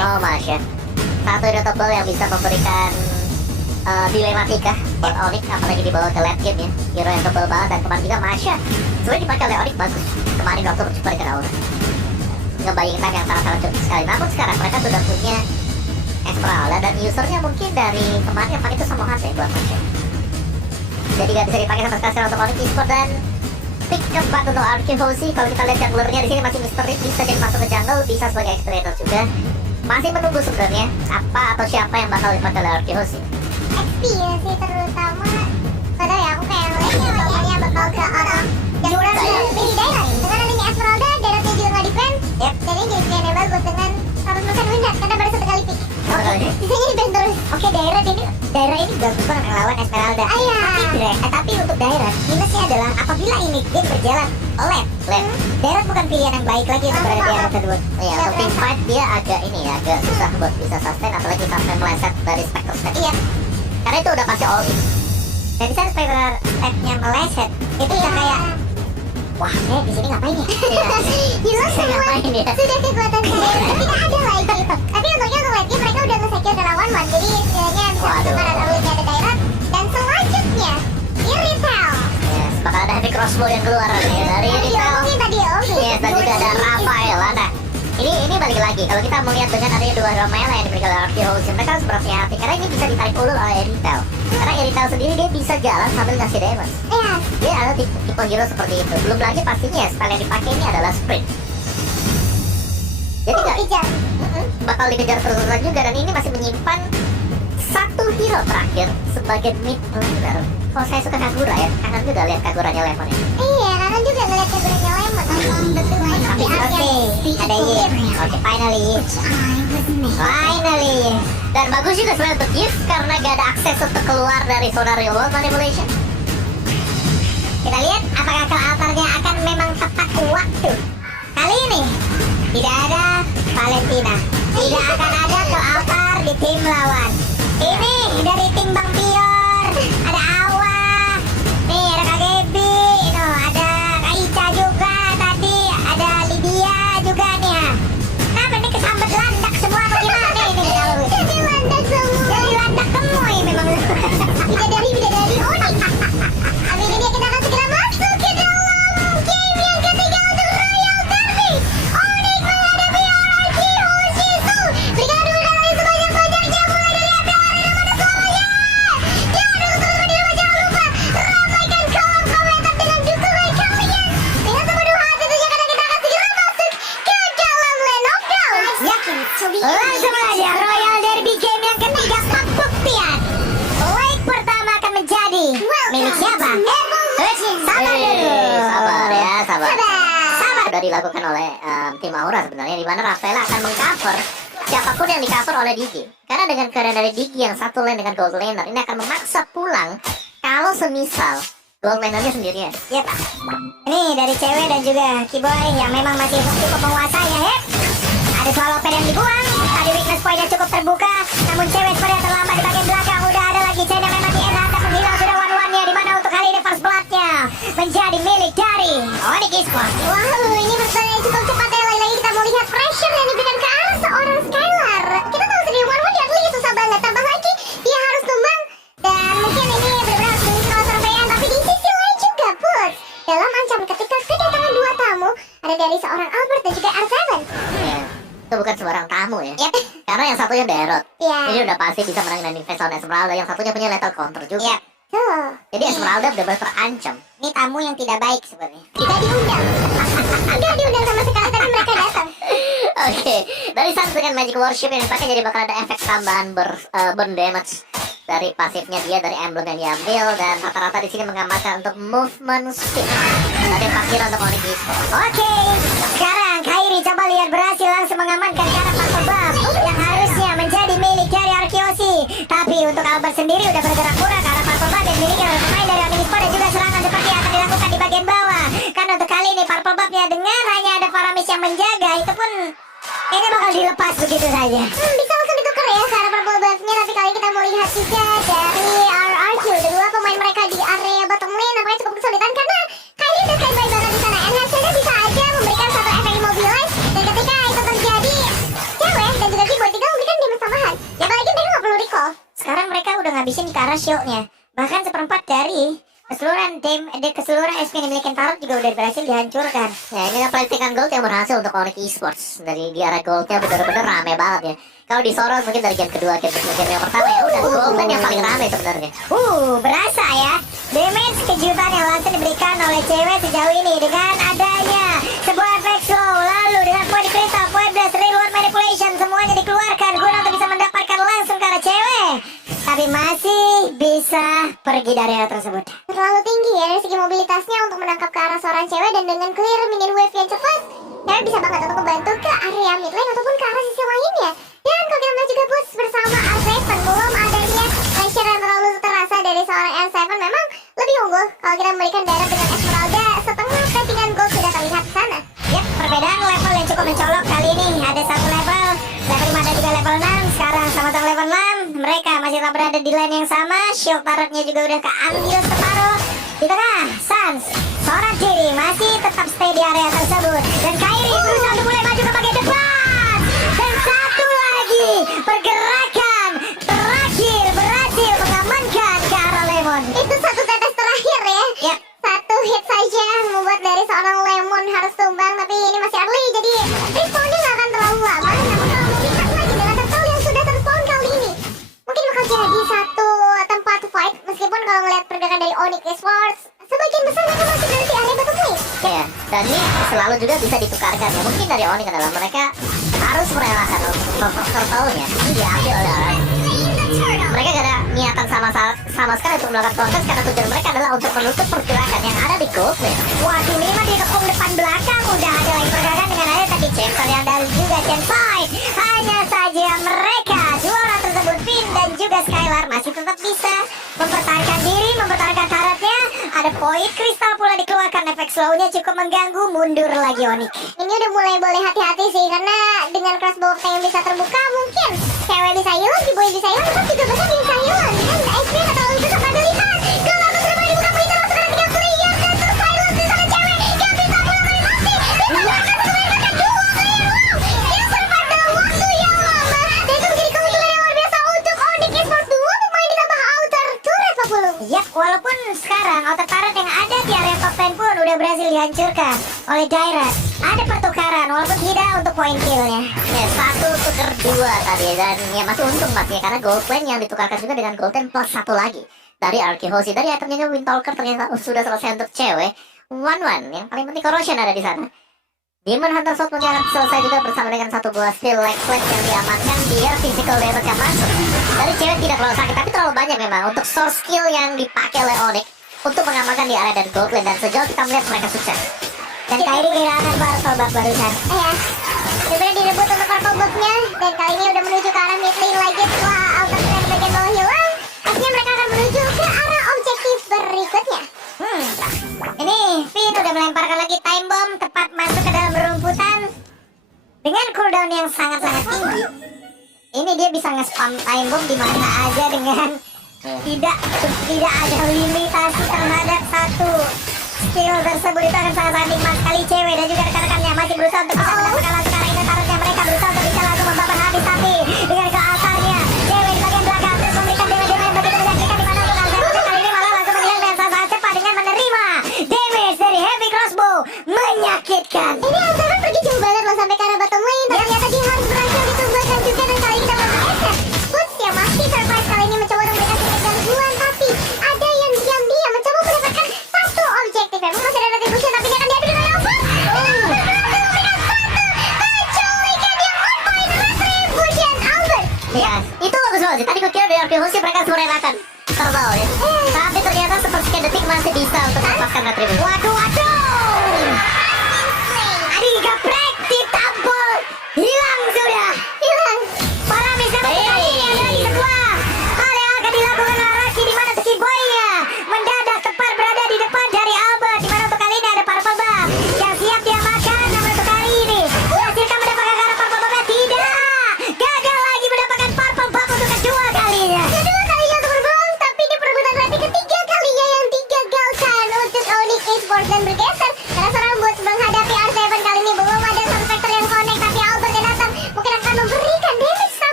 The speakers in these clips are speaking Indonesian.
Oh Masya, satu notable yang bisa memberikan dilematika buat Onyx, apalagi dibawa ke late game ya. Hero yang tebal banget, dan kemarin juga Masya sebenarnya dipakai oleh Onyx bagus kemarin waktu berjumpa dengan Aura, ngebayangin time yang sangat-sangat cukup sekali. Namun sekarang mereka sudah punya Esmeralda dan usernya mungkin dari kemarin yang pakai itu sama ya buat Masya, jadi gak bisa dipakai sama sekali untuk Onyx Esports. Dan pick keempat untuk Arkehosi, kalau kita lihat junglernya di sini masih misteri, bisa jadi masuk ke jungle, bisa sebagai explorator juga. Masih menunggu sebenarnya apa atau siapa yang bakal dipakai oleh Arkehosi. XP ya sih terutama. Padahal ya aku kayak ngeliatnya bakalannya bakal ke arah yang udah di daerah nih. Dengan adanya Esmeralda, daerahnya juga nggak defend. Jadi jadi pilihan yang bagus dengan 100% win rate karena baru satu kali pick. Sisanya defend terus. Oke, daerah ini bagus banget melawan Esmeralda. Tapi untuk daerah minusnya adalah apabila ini game berjalan late. Daerah bukan pilihan yang baik lagi untuk berada di area kedua. Iya, untuk team fight dia agak ini ya, agak susah buat bisa sustain, apalagi sampai meleset dari Spectre stack. Iya, Karena itu udah pasti all in. dan di sana Spectre stacknya meleset, itu udah kayak wah, saya di sini ngapain ya? Hilang semua. Ngapain ya? Sudah kekuatan saya tidak ada lagi. Tapi untungnya untuk late game mereka udah nge-secure dalam 1-1. Jadi istilahnya bisa mendengar ada early ada daerah. Dan selanjutnya Irithel. Yes, bakal ada heavy crossbow yang keluar ya, dari Irithel. Tadi Yes, dan juga ada Rafael. Nah, ini balik lagi, kalau kita melihat dengan adanya dua hero melee yang dimiliki oleh Arkehosi, mereka harus berhati-hati karena ini bisa ditarik ulur oleh Irithel. Karena Irithel sendiri dia bisa jalan sambil ngasih damage. Iya. Dia ada tipe hero seperti itu. Belum lagi pastinya spell yang dipakai ini adalah sprint. Jadi Kejar. bakal dikejar terus juga, dan ini masih menyimpan satu hero terakhir sebagai mid laner. Oh, saya suka Kagura ya, kangen juga lihat Kaguranya Lemon ya. Iya, Kanan juga ngeliat keberanian Lemon. Betul banget. Tapi ada Yip. Oke, finally. Dan bagus juga sebenarnya untuk Yip karena gak ada akses untuk keluar dari zona real world manipulation. Kita lihat apakah ke altarnya akan memang tepat waktu. Kali ini tidak ada Valentina, tidak akan ada ke altar di tim lawan. Ini dari tim Bang Pior, ada Awa, nih ada KGB, ada Kaica juga tadi, ada Lydia juga nih ya. Kenapa nih kesambet landak semua atau gimana nih? Jadi landak semua. Jadi landak gemoy memang. Bidadari Onyx. Tapi ini dia, kita akan segera masuk ke dalam game yang ketiga untuk Royal Derby. Onyx menghadapi Arkehosi. Berikan dulu kalian sebanyak-banyaknya mulai dari April Arena mana suaranya. Dan untuk teman-teman di rumah jangan lupa ramaikan kolom komentar dengan dukungan kalian. Dengan sepenuh hati tentunya karena kita akan segera masuk ke dalam Land of Dawn. Yakin? Langsung aja Royal Derby game yang ketiga, pembuktian. Leg pertama akan menjadi milik siapa? Sabar dulu. Sabar. Sudah dilakukan oleh tim Aura sebenarnya, di mana Rafaela akan mengcover siapapun yang di-cover oleh Digi. Karena dengan keadaan dari Digi yang satu lane dengan gold laner, ini akan memaksa pulang kalau semisal gold lanernya sendirian. Yep. Ini dari cewek dan juga Kiboy yang memang masih cukup menguasai ya. Ada swallow pad yang dibuang. Tadi weakness point yang cukup terbuka. Namun cewek seperti yang terlambat di bagian belakang. Udah ada lagi Chen yang memang di end hunter menghilang sudah one-one-nya. Dimana untuk kali ini first blood-nya menjadi milik dari Onyx Esports. Wow, ini berjalan cukup cepat ya. Lagi-lagi kita mau lihat pressure yang diberikan ke arah seorang Skylar. Kita tahu sendiri one-one dia lagi susah banget. Tambah lagi dia harus tumbang. Dan mungkin ini benar-benar harus mengisi kalau servean. Tapi di sisi lain juga Put dalam ancaman ketika kedatangan dua tamu ada dari seorang Albert dan juga R7. Itu bukan sembarang tamu ya. Karena yang satunya Derot. Ini udah pasti bisa menang dan defense lawan Esmeralda. Yang satunya punya lethal counter juga. Jadi Esmeralda benar-benar terancam. Ini tamu yang tidak baik sebenarnya. Tidak diundang. Tidak diundang sama sekali, tapi mereka datang. Oke, dari Sans dengan Magic Worship yang dipakai jadi bakal ada efek tambahan burn damage dari pasifnya dia, dari emblem yang diambil, dan rata-rata di sini mengamankan untuk movement speed. Ada yang parkir untuk Onyx Esports. Oke, sekarang Kairi coba lihat berhasil langsung mengamankan karena faktor buff yang harusnya menjadi milik dari Arkehosi. Tapi untuk Albert sendiri udah bergerak murah karena faktor buff yang dimiliki oleh pemain dari Onyx Esports, dan juga serangan seperti yang akan dilakukan di bagian bawah. Karena untuk kali ini purple buff-nya dengan hanya ada Faramis yang menjaga, itu pun ini bakal dilepas begitu saja. Bisa langsung ditukar ya cara purple buff-nya. Tapi kali kita mau lihat juga dari RRQ, kedua pemain mereka di area bottom lane acara show-nya. Bahkan seperempat dari keseluruhan SP yang dimiliki Tarot juga udah berhasil dihancurkan. Ya ini kan pelitikan gold yang berhasil untuk Onyx Esports. Dari di arah goldnya bener-bener rame banget ya. Kalau disorot mungkin dari game kedua, game yang pertama ya udah golden yang paling rame sebenarnya. Berasa ya. Damage kejutan yang langsung diberikan oleh cewek sejauh ini dengan adanya sebuah efek slow, lalu dengan poin kristal, poin blast, reward manipulation, semuanya dikeluarkan guna untuk bisa mendapatkan langsung ke arah cewek. Tapi masih bisa pergi dari area tersebut. Terlalu tinggi ya dari segi mobilitasnya untuk menangkap ke arah seorang cewek, dan dengan clear minion wave yang cepat, cewek bisa banget untuk membantu ke area mid lane ataupun ke arah sisi lainnya. Dan kalau kita melihat juga boost bersama R7, belum adanya pressure yang terlalu terasa dari seorang R7 memang lebih unggul kalau kita memberikan darah dengan Esmeralda setengah platinum gold sudah terlihat di sana. Yap, perbedaan level yang cukup mencolok kali ini. Ada satu level 5 dan juga level 6. Sekarang sama-sama level 6. Mereka masih tetap berada di lane yang sama. Shield turretnya juga udah keambil separuh. Di tengah, Sans seorang diri masih tetap stay di area tersebut. Dan Kairi berusaha untuk mulai maju ke bagian depan. Dan satu lagi pergerakan terakhir berhasil mengamankan ke arah Lemon. Itu satu tetes terakhir ya. Yap. Satu hit saja membuat dari seorang Lemon harus tumbang, tapi ini masih early jadi respawnnya nggak akan terlalu lama. Namun kalau melihat lagi dengan turtle yang sudah terspawn kali ini, mungkin bakal jadi satu tempat fight. Meskipun kalau ngelihat pergerakan dari Onyx Esports, sebagian besar mereka masih berada di area bottom lane. Ya, dan ini selalu juga bisa ditukarkan ya. Mungkin dari Onyx adalah mereka harus merelakan sosok turtle-nya ini diambil oleh mereka gak ada niatan sama sekali untuk melakukan kontes, karena tujuan mereka adalah untuk menutup pergerakan yang ada di gold lane. Waduh, ini mah dikepung depan belakang. Udah ada lagi pergerakan dengan ada tadi Champion yang dan juga Genfly. Hanya saja mereka dua orang tersebut, Finn dan juga Skylar, masih tetap bisa mempertahankan diri, mempertahankan karatnya. Ada poin kristal pula dikeluarkan, efek slownya cukup mengganggu. Mundur lagi Onyx. Ini udah mulai boleh hati-hati sih, karena dengan crossbow tank yang bisa terbuka, mungkin cewek bisa hilang, si boy bisa hilang, tetap juga besar bisa hilang. Dan XP nggak terlalu besar, pada lihat kalau aku sudah mulai dibuka pelita langsung ada 3 player dan tersilence di sana cewek yang bisa pulang dari mati. Bisa mereka sesuaikan 2 player long yang pada waktu yang lama, dan itu menjadi keuntungan yang luar biasa untuk Onyx Esports. 2 pemain ditambah outer turret Pak Pulu. Yap, walaupun sekarang outer turret yang ada di area top 10 pun udah berhasil dihancurkan oleh Dairat. Ada pertukaran, walaupun tidak untuk poin killnya. Ya, 1 tuker 2 tadi, dan ya masih untung pastinya karena gold lane yang ditukarkan juga dengan gold lane plus 1 lagi dari Arkehosi. Dari itemnya Windtalker ternyata sudah selesai untuk cewek. 1-1, yang paling penting corrosion ada di sana. Demon Hunter Sword pun akan selesai juga bersama dengan satu buah steel leg flash yang diamankan, biar physical damage yang masuk dari cewek tidak terlalu sakit, tapi terlalu banyak memang untuk source skill yang dipakai oleh Onyx untuk mengamankan di area dan gold lane, dan sejauh kita melihat mereka sukses. Dan Kairi kehilangan Bartol bak barusan. Ya, sebenarnya direbut untuk purple buff-nya, dan kali ini udah menuju ke arah mid lane lagi setelah outer turret di bagian bawah hilang. Pastinya mereka akan menuju ke arah objektif berikutnya. Ini Finn udah melemparkan lagi time bomb tepat masuk ke dalam rumputan dengan cooldown yang sangat-sangat tinggi. Ini dia bisa nge-spam time bomb di mana aja dengan tidak ada limitasi terhadap satu skill tersebut. Itu akan sangat-sangat nikmat sekali. Cewek dan juga rekan-rekannya masih berusaha untuk bisa mendapatkan langsung karena ini tarotnya. Mereka berusaha untuk bisa langsung membabat habis, tapi dengan ke altarnya cewek di bagian belakang terus memberikan damage yang begitu menyakitkan, di mana untuk Alzheimer kali ini malah langsung melihat dengan sangat cepat dengan menerima damage dari heavy crossbow menyakitkan. Ini Alzheimer pergi jauh banget loh sampai ke arah bottom lane, tapi ternyata dia harus berhasil ditumbangkan juga, dan kali ini kita melakukan SF. Boots yang masih surprise kali ini mencoba untuk memberikan sedikit gangguan, tapi ada yang diam-diam mencoba mendapatkan satu objektif. Memang masih ada retribution, tapi dia akan diambil dengan Alpha. Memberikan satu penculikan yang on point retribution.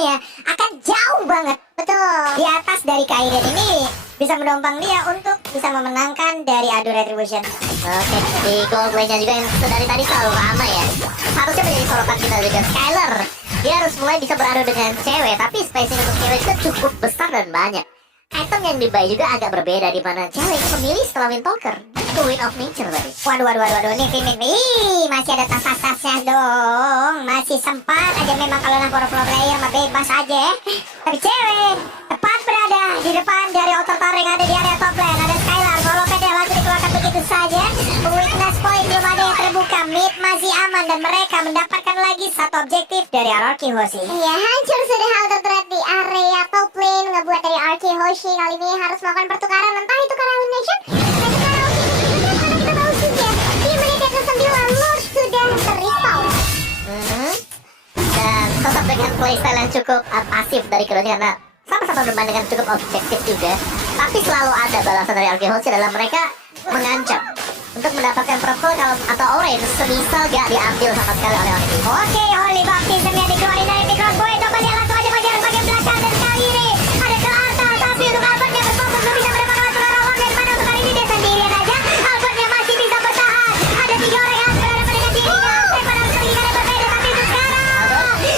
kedudukannya akan jauh banget. Betul. Di atas dari Kairi ini bisa mendompang dia untuk bisa memenangkan dari adu retribution. Oke, di gold lane-nya juga yang dari tadi selalu ramai ya. Harusnya menjadi sorotan kita juga. Skyler, dia harus mulai bisa beradu dengan cewek, tapi spacing untuk cewek juga cukup besar dan banyak. Item yang dibuy juga agak berbeda, di mana cewek itu memilih setelah Windtalker. Itu Wind of Nature tadi. Waduh, nih Timin. Ih, masih ada tas-tasnya dong. Masih sempat aja memang kalau pro player mah bebas aja. Tapi cewek tepat berada di depan dari outer tower yang ada di area top lane. Ada Skylar, kalau pedal langsung dikeluarkan begitu saja. Weakness point belum ada yang terbuka. Mid masih aman dan mereka mendapatkan lagi satu objektif dari RRQ Hoshi. Iya, hancur sudah outer turret di area top lane. Ngebuat dari RRQ Hoshi kali ini harus melakukan pertukaran. Entah itu karena elimination, entah itu karena karena kita tahu juga di menit yang ke-9 Lord sudah ter-respawn. Dan tetap dengan playstyle yang cukup pasif dari keduanya, karena sama-sama bermain dengan cukup objektif juga. Tapi selalu ada balasan dari RRQ Hoshi adalah mereka mengancam untuk mendapatkan purple atau orange semisal gak diambil sama sekali oleh Onyx. Oke, Holy Baptism yang dikeluarin dari Big Crossboy. Coba dia langsung aja pajaran bagian belakang dan kali ini ada ke atas. Tapi untuk Albert yang berfokus belum bisa mendapatkan langsung arah awal dari mana untuk kali ini dia sendirian aja. Albert yang masih bisa bertahan. Ada 3 orang yang berada pada dirinya. Stefan harus pergi karena berbeda. Tapi untuk sekarang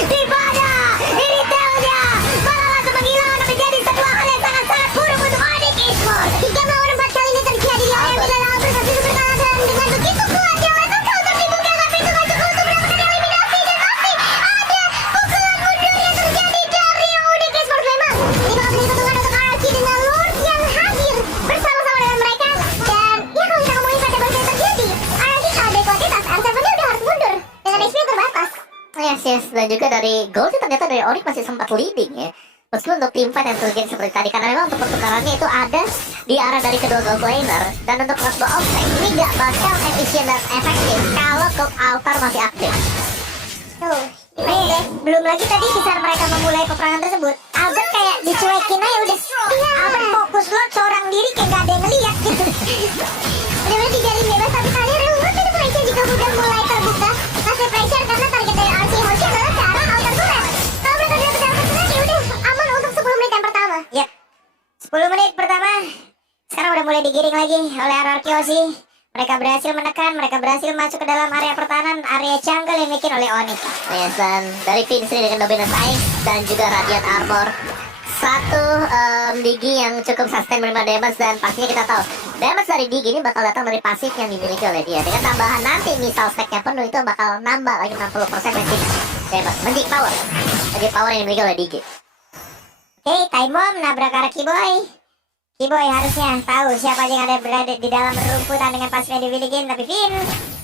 di mana ini tailnya malah langsung menghilang dan menjadi sebuah hal yang sangat-sangat buruk untuk Onyx Esports. 3 melawan 4 kali ini terjadi di area mid dan Albert masih bertahan dan dengan begitu kuatnya langsung counter dibuka, tapi itu gak cukup untuk mendapatkan eliminasi dan masih ada pukulan mundur yang terjadi dari Onyx Esports. Memang ini bakal menjadi keuntungan untuk RRQ dengan Lord yang hadir bersama-sama dengan mereka. Dan ya kalau kita ngomongin pada bangsa yang terjadi, RRQ kalah dari kuantitas, R7-nya udah harus mundur dengan HP yang terbatas. Yes, dan juga dari gold sih ternyata dari Onyx masih sempat leading ya. Meskipun untuk tim fight yang terjadi seperti tadi, karena memang untuk pertukarannya itu ada di arah dari kedua gold laner. Dan untuk crossbow offset ini gak bakal efisien dan efektif kalau gold altar masih aktif. Tuh, Belum lagi tadi di saat mereka memulai peperangan tersebut, Albert kayak dicuekin aja udah. Albert fokus Lord seorang diri kayak gak ada yang ngeliat gitu. benar-benar dijalin bebas, tapi kali reward manipulation juga udah mulai terbuka. Kasih pressure karena target dari RRQ Hoshi adalah ke arah outer turret. Kalau mereka udah dapat turret, ya udah aman untuk 10 menit yang pertama. Yap, 10 menit pertama sekarang udah mulai digiring lagi oleh RRQ Hoshi. Mereka berhasil menekan, mereka berhasil masuk ke dalam area pertahanan, area jungle yang bikin oleh Onyx. Yes, dan dari Vincent dengan Dominance Ice dan juga Radiant Armor, satu Digi yang cukup sustain menerima damage. Dan pastinya kita tahu damage dari Digi ini bakal datang dari pasif yang dimiliki oleh dia. Dengan tambahan nanti misal stacknya penuh, itu bakal nambah lagi 60% magic damage, magic power yang dimiliki oleh Digi. Oke, time bomb nabrak arah Kiboy. Kiboy harusnya tahu siapa yang ada berada di dalam rumputan dengan pasifnya dimiliki, tapi Vin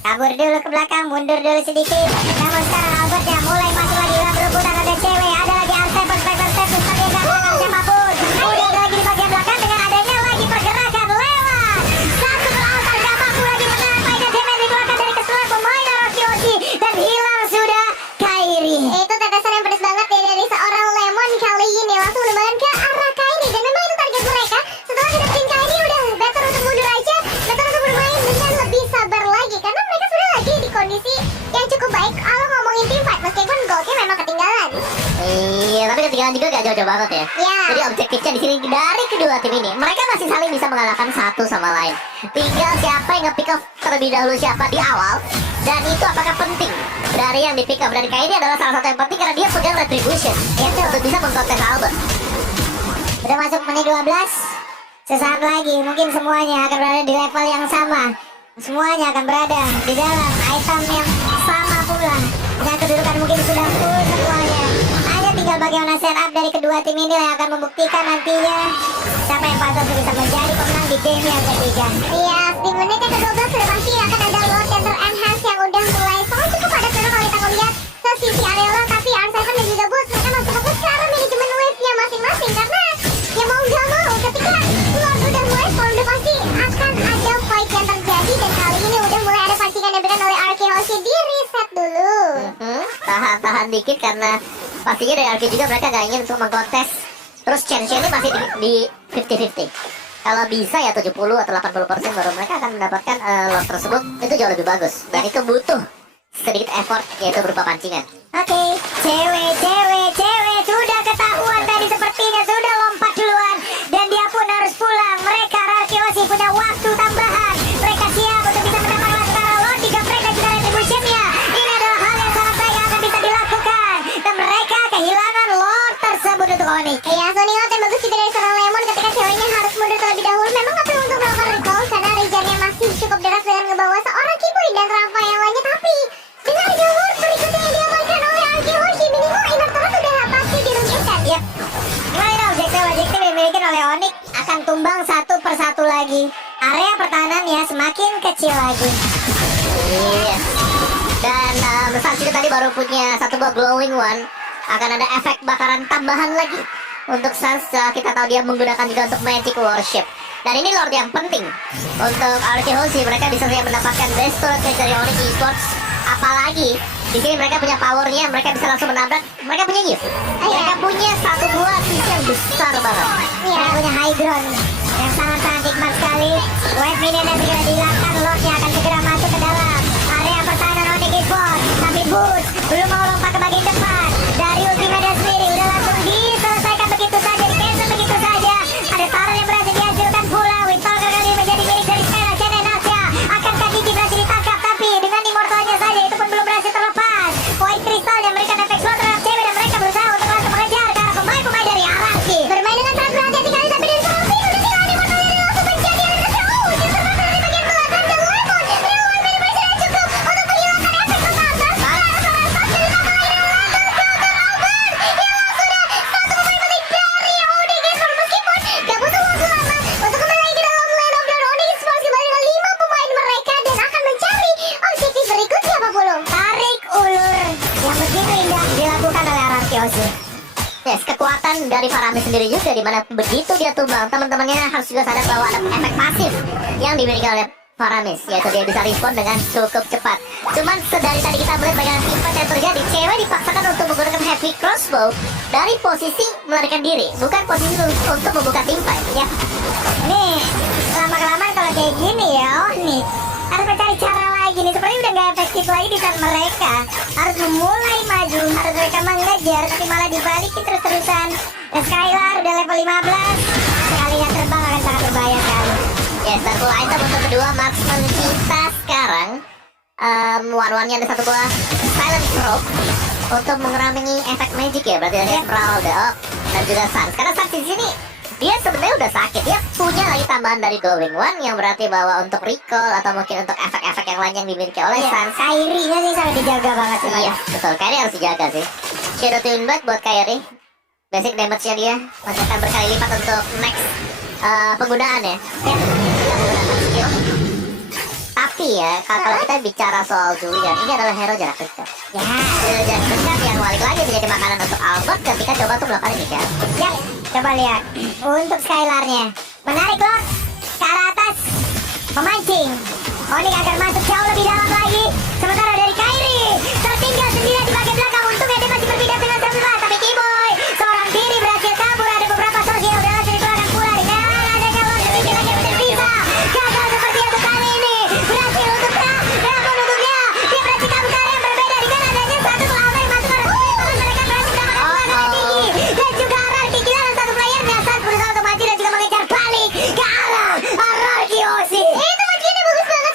kabur dulu ke belakang, mundur dulu sedikit. Namun sekarang Albert yang mulai masuk lagi dalam rumputan. Ada cewek, ada lagi Artefon, Stephen, tapi yang gak akan siapapun. Udah ada lagi di bagian belakang dengan adanya lagi pergerakan lewat. Satu ke altar, gak mampu lagi menahan fight dan damage dikeluarkan dari keseluruhan pemain RRQ Hoshi. Dan hilang sudah Kairi. Itu tetesan yang pedas banget ya dari seorang Lemon kali ini. Langsung menemukan ke arah Kairi. Dan memang itu target mereka. Setelah dapetin Kairi, udah better untuk mundur aja. Better untuk bermain dengan lebih sabar lagi. Karena mereka sudah lagi di kondisi yang cukup baik kalau ngomongin tim fight. Meskipun goldnya memang ketinggalan. Iya, tapi ketinggalan juga gak jauh-jauh banget ya. Iya. Jadi objektifnya di sini dari kedua tim ini, mereka masih saling bisa mengalahkan satu sama lain. Tinggal siapa yang nge-pick off terlebih dahulu siapa di awal. Dan itu apakah penting dari yang di-pick off. Dan Kairi adalah salah satu yang penting karena dia pegang retribution untuk bisa mengkontes Albert. Udah masuk menit 12. Sesaat lagi mungkin semuanya akan berada di level yang sama. Semuanya akan berada di dalam item yang sama pula. Dan kedudukan mungkin sudah full semuanya. Hanya tinggal bagaimana setup dari kedua tim ini yang akan membuktikan nantinya siapa yang pantas bisa menjadi pemenang di game yang ketiga. Iya, di menit yang ke-12 sudah pasti akan ada Lord yang ter-enhance yang udah mulai sangat cukup padat. Karena kalau kita ngeliat ke sisi Arela, tapi R7 dan juga Boots, mereka masih fokus ke arah manajemen wave-nya masing-masing. Karena ya mau gak mau, ketika Lord udah mulai spawn, udah pasti akan ada fight yang terjadi. Dan kali ini udah mulai ada pancingan yang diberikan oleh RRQ Hoshi. Di reset dulu. Tahan dikit karena pastinya dari RRQ juga mereka gak ingin untuk mengkontes. Terus chance ini masih di 50-50. Kalau bisa ya 70 atau 80% baru mereka akan mendapatkan lot tersebut. Itu jauh lebih bagus. Dan itu butuh sedikit effort, yaitu berupa pancingan. Oke, cewek sudah Mereka sudah lompat duluan dan dia pun harus pulang. Mereka Rarkiosi punya waktu tambahan. Mereka siap untuk bisa mendapatkan secara Lord jika mereka juga retributionnya. Ini adalah hal yang sangat baik yang akan bisa dilakukan. Dan mereka kehilangan Lord tersebut untuk Onyx. Ya, Sonic yang bagus juga dari seorang Lemon ketika ceweknya harus mundur terlebih dahulu. Memang gak perlu untuk melakukan recall karena regionnya masih cukup deras dengan ngebawa seorang Kiburi dan Rafa yang lainnya. Tapi dengan jalur berikutnya yang diamankan oleh Arkeologi, minimal Inner Turret sudah pasti dirugikan. Yap. Gimana objektif yang dimiliki oleh Onyx akan tumbang satu persatu lagi. Area pertahanannya semakin kecil lagi. Iya. Dan Sans juga tadi baru punya satu buah glowing one. Akan ada efek bakaran tambahan lagi untuk Sans. Kita tahu dia menggunakan juga untuk magic worship. Dan ini Lord yang penting untuk Arkeologi. Mereka bisa saja mendapatkan best turret dari Onyx Esports. Apalagi di sini mereka punya powernya, mereka bisa langsung menabrak. Mereka punya gift. Mereka punya satu buah gift yang besar banget. Mereka punya high ground yang sangat-sangat nikmat sekali. Wave minion yang segera dihilangkan. Lordnya akan segera masuk ke dalam area pertahanan Onyx Esports. Tapi Boots belum mau lompat ke bagian depan. Dari ultimate sendiri udah langsung diselesaikan begitu saja, di cancel begitu saja. Ada Taran yang berhasil dihasilkan pula. Windtalker kali ini menjadi milik dari Skylar Channel Nasya. Akankah Gigi berhasil ditangkap? Tapi dengan immortalnya saja itu pun belum berhasil terlepas. Void Crystal yang memberikan efek slot terhadap cewek dan mereka berusaha untuk langsung mengejar ke arah pemain-pemain dari Araki. Bermain dengan sangat berhati-hati kali tapi dari seorang Pin udah tinggal immortalnya dan langsung menjadi yang terkejut. Justru Rafa dari bagian belakang dan Lemon. Real Minimation yang cukup untuk menghilangkan efek total. Dan sekarang seorang Sans dari Rafa ini adalah satu pemain penting dari Onyx Esports. Meskipun gak butuh waktu lama untuk kembali lagi ke dalam lane of dan Onyx Esports kembali dengan 5 pemain mereka dan akan mencari objektif berikutnya apa belum? Tarik ulur yang begitu indah dilakukan oleh Araki. Yes, kekuatan dari Faramis sendiri juga, dimana begitu dia tumbang, teman-temannya harus juga sadar bahwa ada efek pasif yang dimiliki oleh Faramis, yaitu dia bisa respon dengan cukup cepat. Cuman sedari tadi kita melihat bagaimana impact yang terjadi, cewek dipaksakan untuk menggunakan heavy crossbow dari posisi melarikan diri, bukan posisi untuk membuka teamfight. Ya, Nih, lama-kelamaan kalau kayak gini ya, nih harus mencari cara lagi nih. Sepertinya udah gak efektif lagi di saat mereka harus memulai maju, harus mereka mengejar, tapi malah dibalikin terus-terusan. Dan Skylar udah level 15, sekalinya terbang akan sangat berbahaya sekali. yes, dan full item untuk kedua marksman kita sekarang. One-one-nya ada satu buah silent probe untuk mengurangi efek magic ya, berarti ada Emerald, dan juga Sans. Karena Sans di sini dia sebenarnya udah sakit, dia punya lagi tambahan dari glowing one yang berarti bahwa untuk recall atau mungkin untuk efek-efek yang lain yang dimiliki oleh Sans. Kairi-nya sih sangat dijaga banget sih. Iya, betul. Kairi harus dijaga sih. Shadow Twin Blade buat Kairi. Basic damage-nya dia masih akan berkali lipat untuk next penggunaan ya. Dia menggunakan skill. Tapi ya, kalau kita bicara soal Julian, ini adalah hero jarak dekat. Ya, Hero jarak dekat yang balik lagi menjadi makanan untuk Albert ketika coba untuk melakukan ini kan. ya, coba lihat untuk Skylarnya. Menarik loh ke arah atas, memancing. Onyx akan masuk jauh lebih dalam lagi. Sementara dari Kairi tertinggal sendiri di bagian belakang. Untungnya dia masih berpindah dengan sebelah. Tapi Kiboy seorang diri berhasil kabur. Ada beberapa sosial udah langsung dikeluarkan pula. Di kanan adanya Lord sedikit lagi yang bisa gagal seperti itu kali ini. Berhasil untuk namun untuknya dia berhasil kabur ke area yang berbeda. Dengan adanya satu pelawak yang masuk ke arah terus mereka berhasil mendapatkan serangan tinggi. Dan juga Araki kehilangan satu playernya. Sans berusaha untuk maju dan juga mengejar balik ke arah Araki Osi. Itu makinnya bagus banget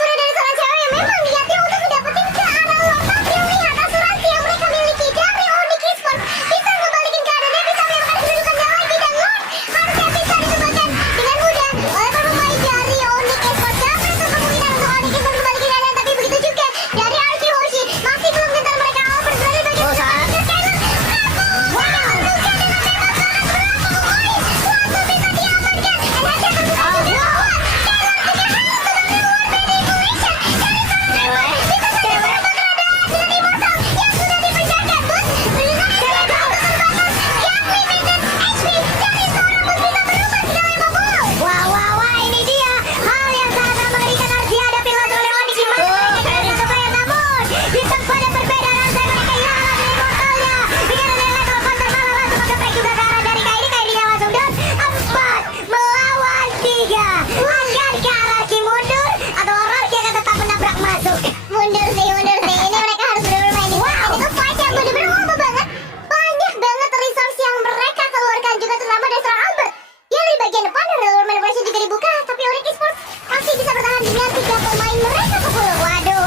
bermain mereka ke pulau. Waduh,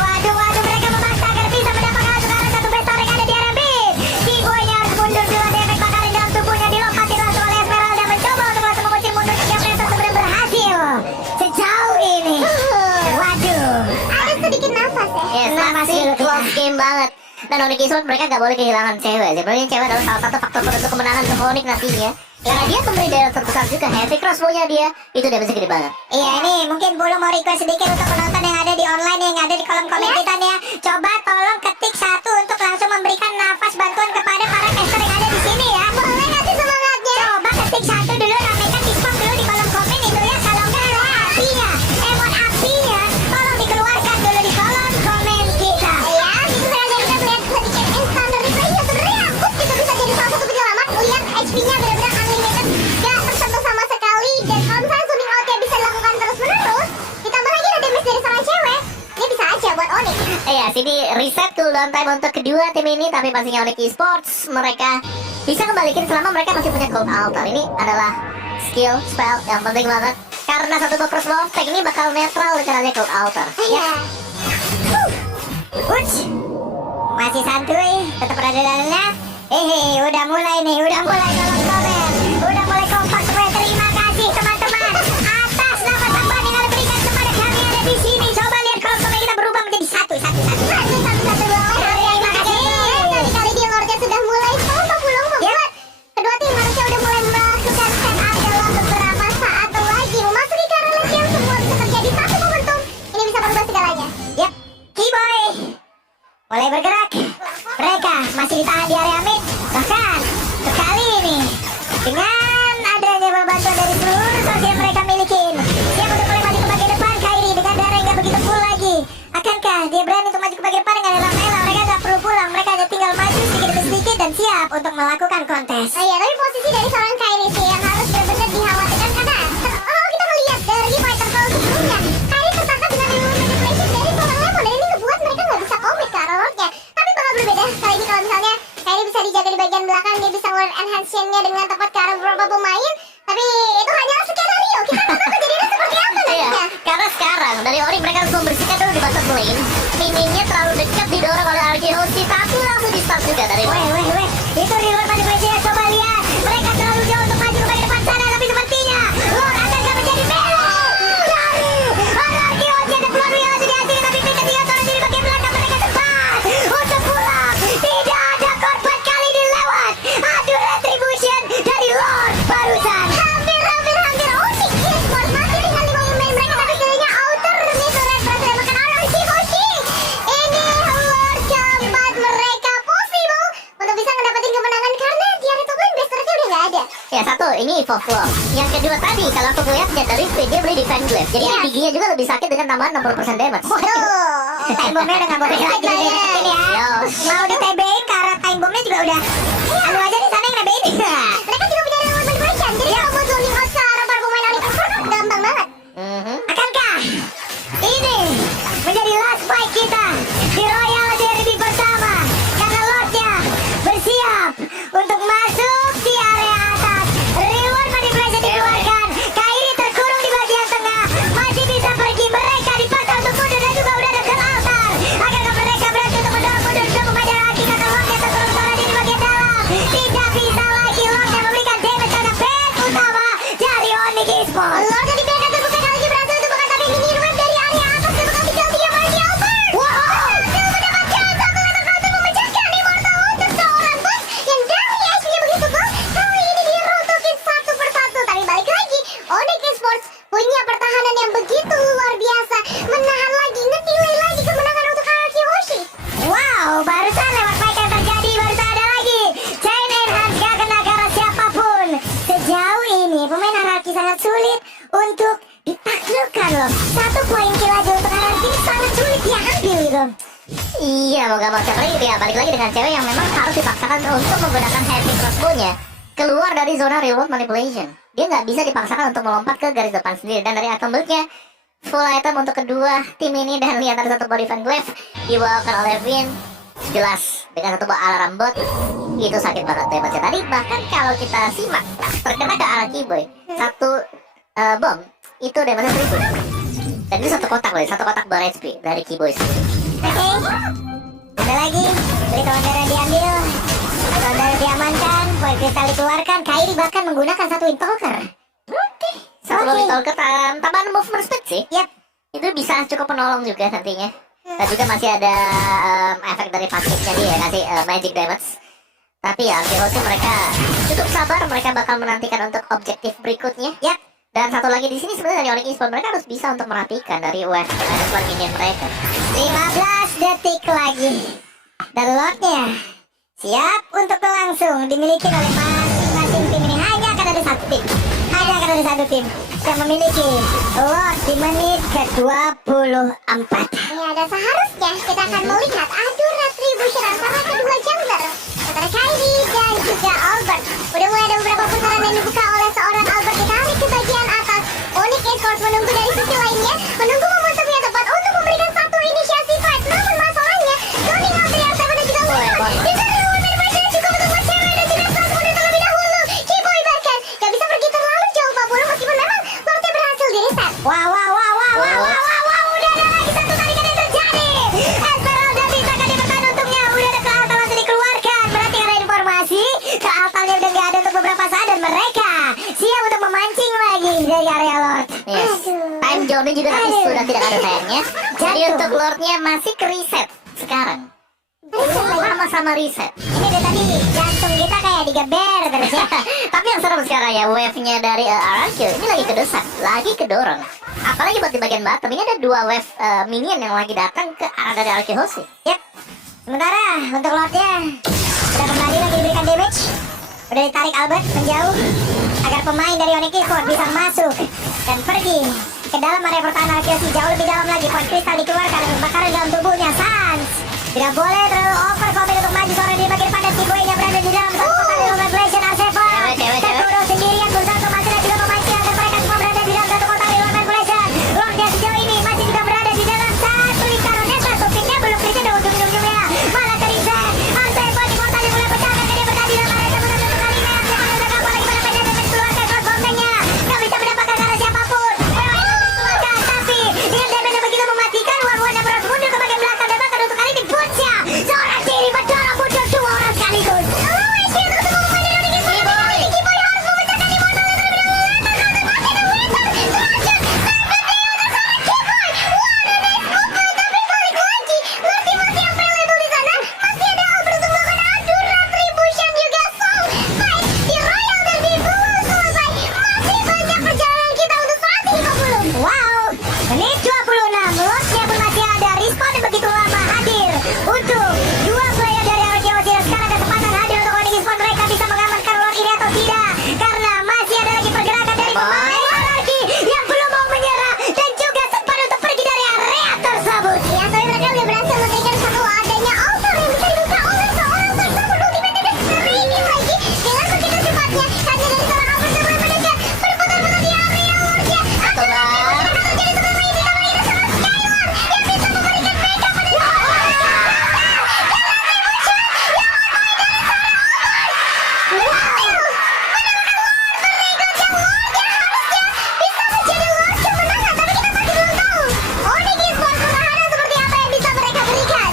mereka memaksa agar bisa mendapatkan sekarang satu pesta yang ada di area mid. Si boynya harus mundur dulu, ada efek bakaran dalam tubuhnya dilompatin langsung oleh Esmeralda mencoba untuk langsung mengunci mundur tiga pesta sebelum berhasil. Sejauh ini, waduh, Ada sedikit nafas ya. Yes, masih close game banget. Dan Onyx Esports mereka gak boleh kehilangan cewek. Sebenarnya cewek adalah salah satu faktor penentu kemenangan untuk Onyx nantinya. Karena dia pemberi daya terbesar juga. Heavy crossbow-nya dia itu udah bisa gede banget. Iya nih, mungkin Bulu mau request sedikit untuk penonton yang ada di online yang ada di kolom komen kita nih ya. Coba tolong ketik satu untuk langsung memberikan nafas bantuan kepada para caster yang ada di sini ya. Boleh kasih semangatnya. Coba ketik satu dulu, ramekan di spam dulu di kolom komen itu ya. Kalau nggak ada apinya, emot apinya, tolong dikeluarkan dulu di kolom komen kita. Ya, gitu saja kita melihat sedikit instant replay ya sebenarnya Ambus juga bisa jadi salah satu penyelamat. Lihat HP-nya benar-benar unlimited, gak tersentuh sama sekali. Dan kalau misalnya zooming out ya bisa dilakukan terus-menerus, ditambah lagi ada damage dari seorang cewek, ini bisa aja buat Onyx. Iya, sini reset cooldown time untuk kedua tim ini. Tapi pastinya Onyx Esports mereka bisa kembalikan selama mereka masih punya Cold Altar. Ini adalah skill, spell yang penting banget. Karena satu buff crossbow attack ini bakal netral dengan adanya Cold Altar. Iya. Uch, masih santuy, tetap ada dalamnya. Udah mulai nih, udah mulai kolom komen, udah mulai kompak semua. Terima kasih teman-teman atas nama tambahan yang ada berikan kepada kami ada di sini. Coba lihat kolom komen kita berubah menjadi satu. Satu-satu doang. Terima kasih. Kali-kali di Lordnya sudah mulai pulang membuat kedua tim harusnya udah mulai melakukan set up dalam beberapa saat lagi memasuki karena yang semua bisa terjadi satu momentum ini bisa merubah segalanya. Yap, Keyboy mulai bergerak. Mereka masih ditahan di area mid. Bahkan sekali ini dengan adanya bantuan dari seluruh resource yang mereka milikin, siap untuk mulai maju ke bagian depan. Kairi dengan darah yang gak begitu full lagi. Akankah dia berani untuk maju ke bagian depan dengan rela-rela? Mereka gak perlu pulang, mereka hanya tinggal maju sedikit demi sedikit dan siap untuk melakukan kontes. Iya, tapi posisi dari seorang Kairi sih yang harus benar-benar dikhawatirkan karena kalau kita melihat dari fighter kalau sebelumnya Kairi tertangkap dengan ilmu manipulation dari seorang Lemon dan ini ngebuat mereka nggak bisa komit ke arah Lordnya. Tapi bakal berbeda kali ini kalau misalnya Kairi bisa dijaga di bagian belakang, dia bisa ngeluarin enhance-nya dengan tepat ke arah beberapa pemain. Tapi itu hanyalah skenario, kita nggak tahu kejadiannya seperti apa Iya, nantinya. karena sekarang dari Onyx mereka harus membersihkan dulu di bottom lane. Minimnya terlalu dekat didorong oleh RGOC, tapi langsung di start juga dari Weh, itu di luar manipulasi ya. Coba lihat, mereka terlalu jauh untuk maju ke bagian depan sana. Tapi sepertinya Lord akan menjadi merah dari RGOC dan peluang yang langsung dihasilkan. Tapi mereka tinggal seorang diri bagian belakang. Mereka cepat untuk pulang. Tidak ada korban kali ini lewat. Aduh, retribution dari Lord barusan. Hampir. Onyx Esports masih tinggal 5 pemain mereka tapi kayaknya outer Nisoret berhasil makan orang si Hoshi. Ini Lord keempat mereka possible untuk bisa ngedapetin kemenangan karena di area top lane base turretnya udah nggak ada. Ya satu, ini Evo Flow. Yang kedua tadi, kalau aku melihatnya dari speed dia beli defense glaive. Jadi Iya. giginya juga lebih sakit dengan tambahan 60% damage. Time bomb-nya udah gak boleh lagi Iya. ini ya. Yo. Mau di-TB-in karena time bomb-nya juga udah. Anu aja di sana yang nebein. Mereka juga punya ilmu manipulation. Jadi kalau mau zoning out ke arah para pemain Onyx Esports gampang banget. Akankah ini menjadi last fight kita di Royal Derby pertama? Karena Lordnya bersiap untuk masuk di area atas. Reward manipulation dikeluarkan. Kairi terkurung di bagian tengah. Masih bisa pergi. Mereka dipaksa untuk mundur dan juga udah ada ke altar. Akankah mereka berhasil untuk mendorong mundur ke pemain darah hati karena Lordnya terkurung seorang diri di bagian dalam. Tidak bisa lagi Lordnya memberikan damage karena band utama dari Onyx Esports. Lord jadi beda terbuka kali ini berhasil untuk mengangkat mini wave dari area atas dan bakal tinggal 3 main di Albert. Wow. Berhasil mendapatkan satu level counter memecahkan Immortal untuk seorang bos yang dari HP-nya begitu full. Kali ini dia runtuhin satu persatu. Tapi balik lagi, Onyx Esports punya pertahanan yang begitu luar biasa. Menahan lagi, nge-delay lagi kemenangan untuk Hayashi Hoshi. Wow, barusan lewat fight yang terjadi, barusan ada lagi chain enhance gak kena ke arah siapapun. Sejauh ini pemain Araki sangat sulit untuk ditaklukkan loh. 1 poin kill aja untuk Araki sangat sulit diambil gitu. Iya, mau gak mau siapa ya balik lagi dengan cewek yang memang harus dipaksakan untuk menggunakan heavy crossbow-nya keluar dari zona reward manipulation. Dia nggak bisa dipaksakan untuk melompat ke garis depan sendiri. Dan dari item build-nya full item untuk kedua tim ini. Dan lihat ada satu body fan glaive dibawakan oleh Vin. Jelas dengan satu buah alarm bot itu sakit banget damage tadi. Bahkan kalau kita simak terkena ke arah Keyboy, satu bom itu damage 1000. Dan itu satu kotak loh, satu kotak bar HP dari Keyboy sendiri. Oke. Ada lagi. Pelituan darah diambil. Pelituan darah diamankan. Poin kristal dikeluarkan. Kairi bahkan menggunakan satu Intalker. Oke. Satu lagi talker tambahan movement speed sih. Yap. Itu bisa cukup menolong juga nantinya. Dan juga masih ada efek dari pasifnya dia kasih magic damage. Tapi ya sih mereka cukup sabar, mereka bakal menantikan untuk objektif berikutnya. Yap. Dan satu lagi di sini sebenarnya dari Onyx Esports mereka harus bisa untuk merapikan dari wave management minion mereka. 15 detik lagi. Dan Lordnya siap untuk langsung dimiliki oleh masing-masing tim ini. Hanya akan ada satu tim. Hanya akan ada satu tim yang memiliki Lord di menit ke-24. Ya, dan seharusnya kita akan melihat adu retribution antara kedua jungler, antara Kyrie dan juga Albert. Udah mulai ada beberapa putaran yang dibuka oleh seorang Albert, ditarik ke bagian atas. Onyx Esports menunggu dari sisi lainnya, menunggu momentum yang tepat untuk memberikan satu inisiasi fight. Namun masalahnya, Zoning Alter yang dan juga Luka ditarik oleh mereka juga untuk buat cewek dan juga Flash mundur terlebih dahulu. Keyboy bahkan gak bisa pergi terlalu jauh Pak Bulu, meskipun memang Lordnya berhasil di reset. Wow. Udah ada lagi satu tarikan yang terjadi. Esmeralda bisa kan dia bertahan untungnya. Udah ada ke altar langsung dikeluarkan. Berarti ada informasi ke altarnya udah gak ada untuk beberapa saat. Dan mereka siap untuk memancing lagi dari area Lord. Yes. Time zone juga nanti sudah tidak ada sayangnya. Jadi untuk Lordnya masih ke reset sekarang. Sama-sama reset. Ini dari tadi jantung kita kayak digeber terus ya. Tapi yang serem sekarang ya, wave-nya dari RRQ ini lagi kedesak, lagi kedorong. Apalagi buat di bagian bottom, ini ada dua wave minion yang lagi datang ke arah dari RRQ Hoshi. Yep. Sementara untuk Lordnya udah kembali lagi diberikan damage. Udah ditarik Albert menjauh agar pemain dari Onyx Esports bisa masuk dan pergi ke dalam area pertahanan RRQ Hoshi jauh lebih dalam lagi. Poin kristal dikeluarkan dan kebakaran dalam tubuhnya. Sans tidak boleh terlalu over komit untuk maju seorang di bagian padat. Keyboy-nya berada di dalam satu kotak di Revelation R7. Terkurung sendirian berusaha untuk masuk dan juga memancing agar mereka semua berada di dalam satu kotak di Revelation. Lordnya sejauh ini masih juga berada di dalam satu lingkarannya. Satu pinnya belum kerja dan ujung-ujungnya malah kerisek. R7 di portal yang mulai pecah dan dia berada di dalam area satu kali match. Yang sudah kapal lagi pada pengen damage keluarkan crossbow-nya. Gak bisa mendapatkan karena siapapun. Tapi dengan damage yang begitu mematikan, War-Warnya berat mundur ke bagian belakang dan bahkan untuk kali ini Butcha seorang diri berdorong muncul dua orang sekaligus. Keyboy harus memecahkan Immortal terlebih dahulu. Wow, menit 26. Lordnya pun masih ada. Respawn yang begitu lama hadir untuk dua player dari RRQ Hoshi. Dan sekarang kesempatan hadir untuk Onyx Esports. Mereka bisa mengamankan Lord ini atau tidak, karena masih ada lagi pergerakan dari pemain RRQ yang belum mau menyerah dan juga sempat untuk pergi dari area tersebut. Ya, tapi mereka udah berhasil memberikan satu adanya altar yang bisa dibuka oleh seorang tersebut. Ultimate damage streaming lagi dengan begitu cepatnya. Hanya dari seorang Albert yang mulai mendekat berputar-putar di area Lordnya.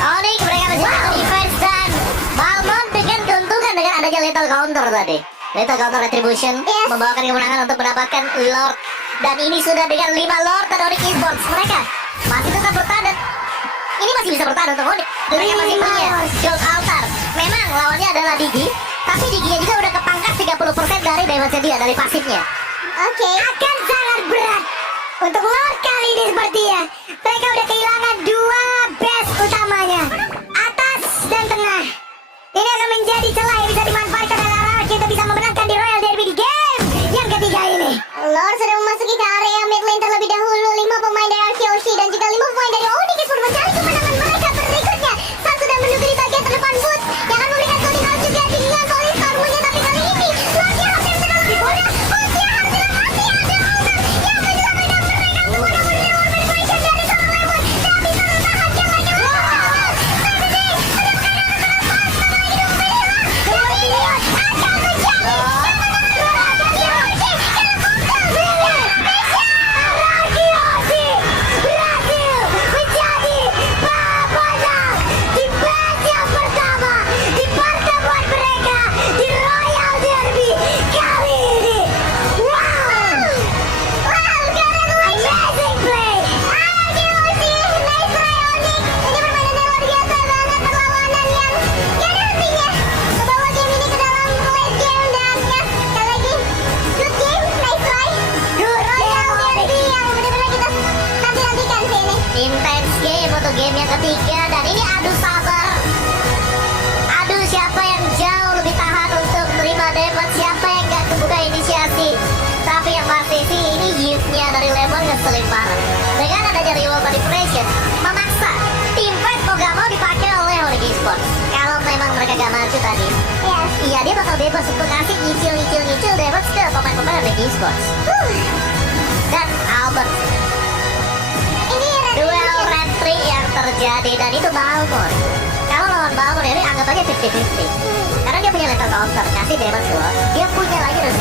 Onyx mereka masih ada defense dan Balmond dengan keuntungan dengan adanya lethal counter tadi. Lethal counter retribution membawakan kemenangan untuk mendapatkan Lord. Dan ini sudah dengan 5 Lord dan Onyx Esports. Mereka masih tetap bertahan dan ini masih bisa bertahan untuk Onyx. Mereka masih punya Gold Altar. Memang lawannya adalah Digi, tapi Diginya juga udah kepangkas 30% dari damage dia, dari pasifnya. Oke, akan sangat berat untuk Lord kali ini sepertinya. Mereka udah kehilangan dua base utamanya, atas dan tengah. Ini akan menjadi celah yang bisa dimanfaatkan oleh RRQ untuk bisa memenangkan di Royal Derby di game yang ketiga ini. Lord sudah memasuki ke area mid lane terlebih dahulu. 5 pemain dari RRQ Hoshi dan juga 5 pemain dari Onyx Esports mencari kemenangan mereka berikutnya. Sang sudah menuju di bagian terdepan Boots yang akan memberikan Zoning Out juga dengan Solis Karmunya. Tapi kali ini Lordnya hampir sudah lebih mudah. Hoshi hampir mati ada altar yang menyelamatkan mereka. Mudah-mudahan War Manipulation dari seorang Lemon. Tapi game yang ketiga, dan ini adu sabar. Adu siapa yang jauh lebih tahan untuk menerima damage, siapa yang gak kebuka inisiasi. Tapi yang pasti sih ini yield-nya dari Lemon ngeselin banget. Dengan adanya reward manipulation, memaksa teamfight mau gak mau dipakai oleh Onyx Esports. Kalau memang mereka gak maju tadi, iya dia bakal bebas untuk ngasih nyicil damage ke pemain-pemain Onyx Esports. Dan Albert, Ini duel red tree yang terjadi, dan itu Balmor. Kalau lawan Balmor ini anggap aja 50-50. Karena dia punya lethal counter, kasih damage loh. Dia punya lagi 2000